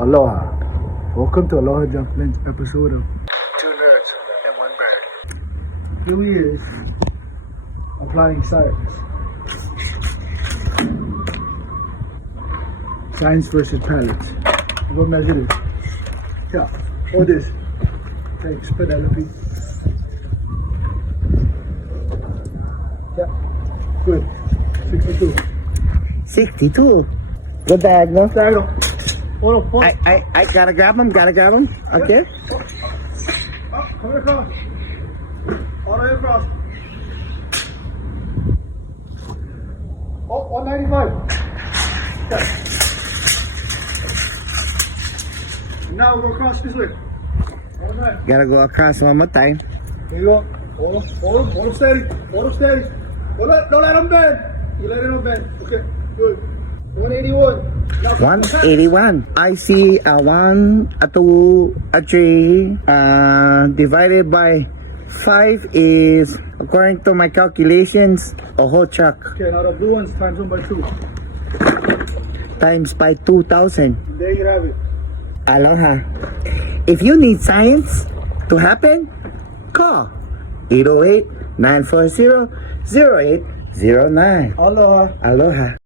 Aloha. Welcome to Aloha Jump Lens episode of Two Nerds and One Bird. Few years applying science. Science versus palettes. I'm gonna measure this. Yeah, hold this. Thanks, Penelope. Yeah, good. 62. 62. Good diagonal. Diagonal. Hold on. I gotta grab him. Okay. Up, coming across. All the way across. Oh, 195. Yeah. Now we'll go across this way. Gotta go across one more time. There you go. Hold him steady. Don't let him bend. You let him bend. Okay, good. 181. Now, 181. I see a 1, a 2, a 3. Divided by 5 is, according to my calculations, a whole truck. Okay, now the blue one's times 1 by 2. Times by 2,000. There you have it. Aloha. If you need science to happen, call 808-940-0809. Aloha. Aloha.